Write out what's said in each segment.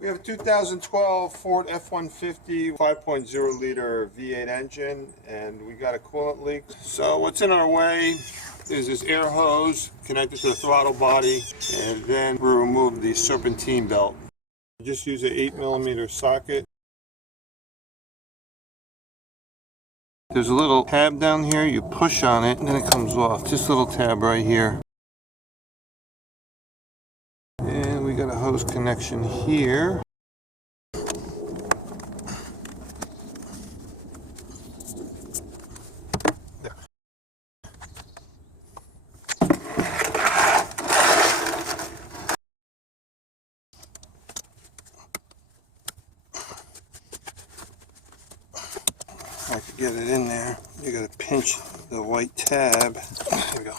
We have a 2012 Ford F150 5.0 liter V8 engine, and we got a coolant leak. So what's in our way is this air hose connected to the throttle body, and then we'll remove the serpentine belt. Just use an 8mm socket. There's a little tab down here, you push on it and then it comes off. This little tab right here. And we got a hose connection here. I could get it in there. You gotta pinch the white tab. There we go.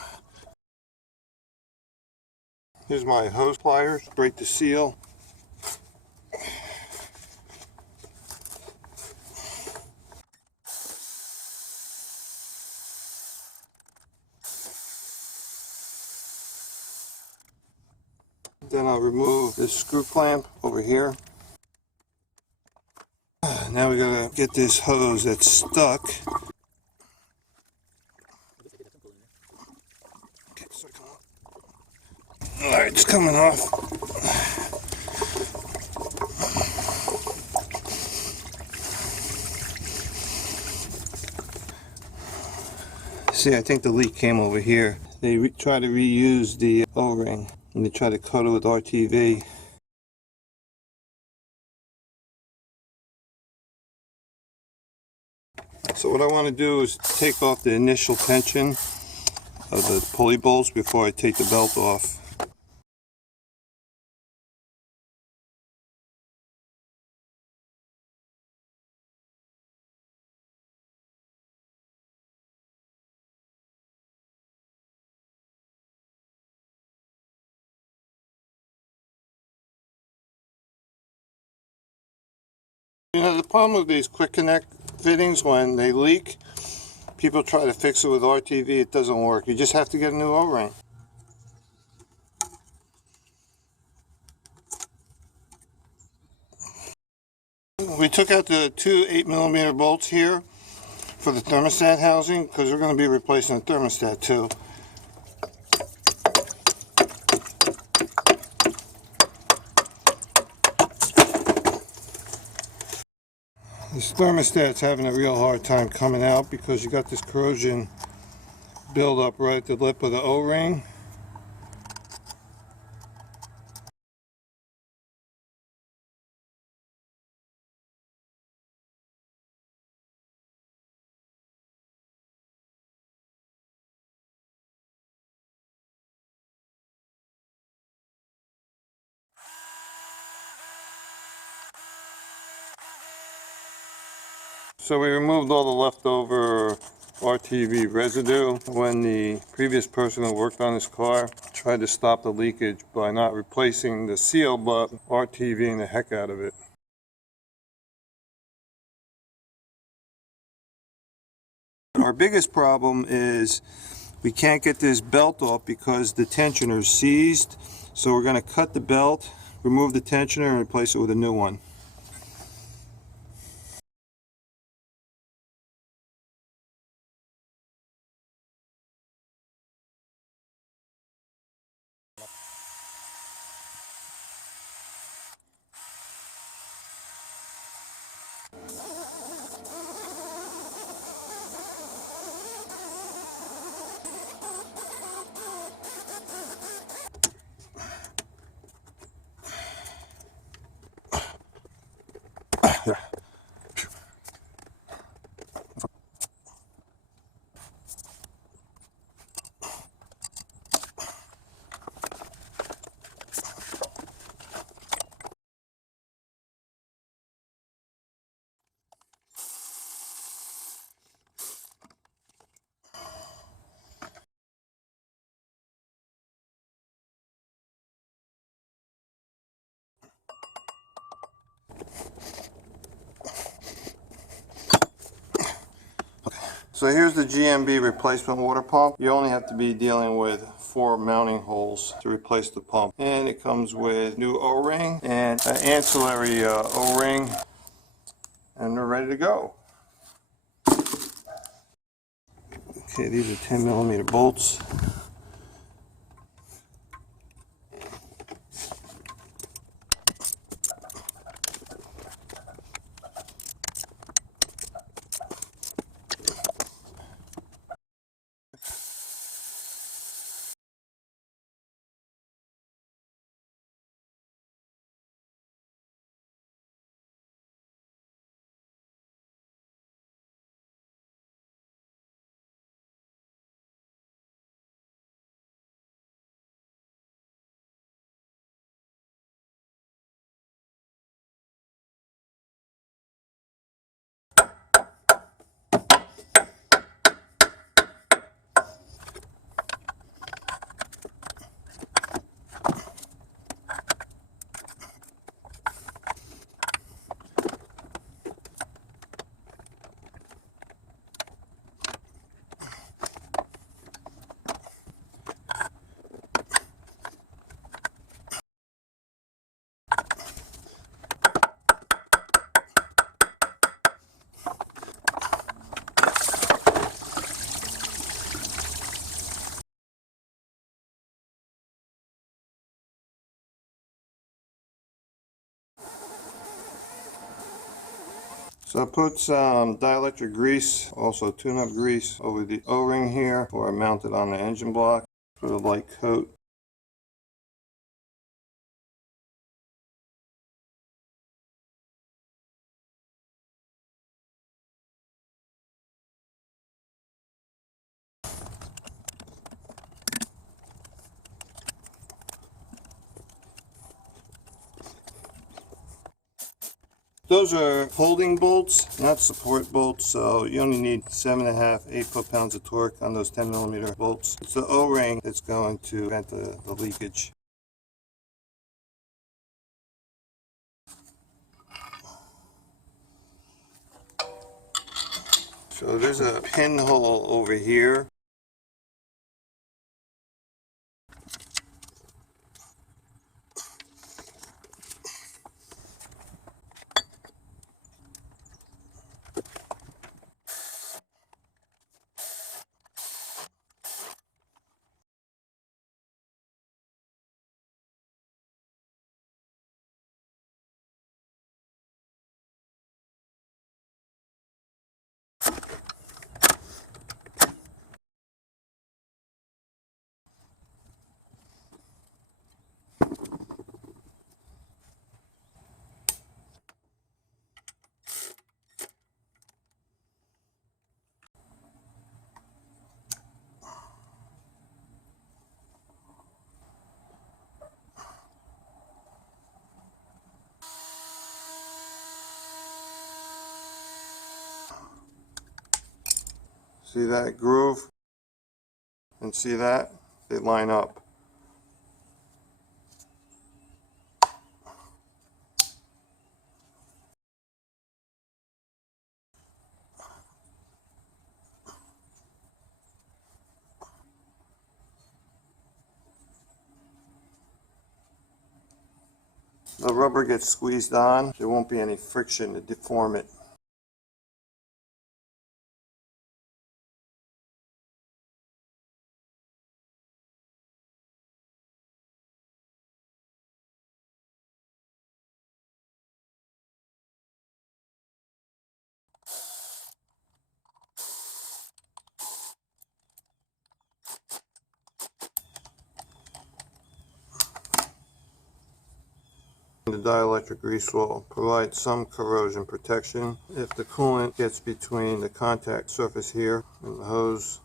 Here's my hose pliers, break the seal. Then I'll remove this screw clamp over here. Now we gotta get this hose that's stuck. Alright, it's coming off. See, I think the leak came over here. They try to reuse the O-ring and they try to coat it with RTV. So what I want to do is take off the initial tension of the pulley bolts before I take the belt off. You know, the problem with these quick connect fittings, when they leak, people try to fix it with RTV. It doesn't work. You just have to get a new O-ring. We took out the two 8mm bolts here for the thermostat housing because we're going to be replacing the thermostat too. This thermostat's having a real hard time coming out because you got this corrosion buildup right at the lip of the O-ring. So we removed all the leftover RTV residue when the previous person who worked on this car tried to stop the leakage by not replacing the seal but RTVing the heck out of it. Our biggest problem is we can't get this belt off because the tensioner is seized. So we're going to cut the belt, remove the tensioner, and replace it with a new one. So here's the GMB replacement water pump. You only have to be dealing with 4 mounting holes to replace the pump. And it comes with new O-ring and an ancillary O-ring, and they're ready to go. Okay, these are 10mm bolts. So I put some dielectric grease, also tune-up grease, over the O-ring here before I mount it on the engine block. Put a light coat. Those are holding bolts, not support bolts, so you only need 7.5, 8 foot-pounds of torque on those 10mm bolts. It's the O-ring that's going to prevent the leakage. So there's a pinhole over here. See that groove? And see that? They line up. The rubber gets squeezed on. There won't be any friction to deform it. The dielectric grease will provide some corrosion protection if the coolant gets between the contact surface here and the hose.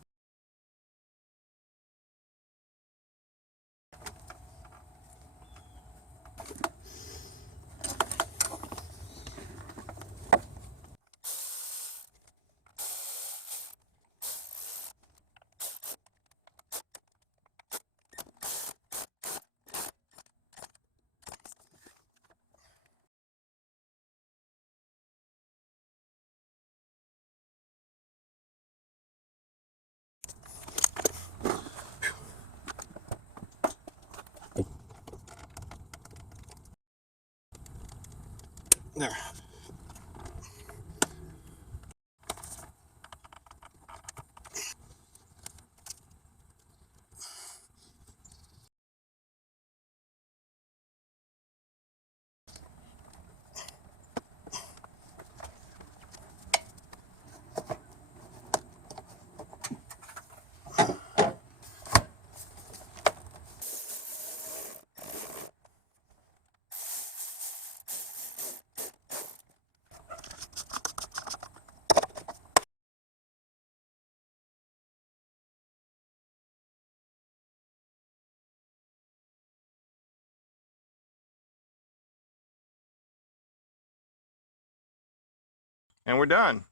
There. And we're done.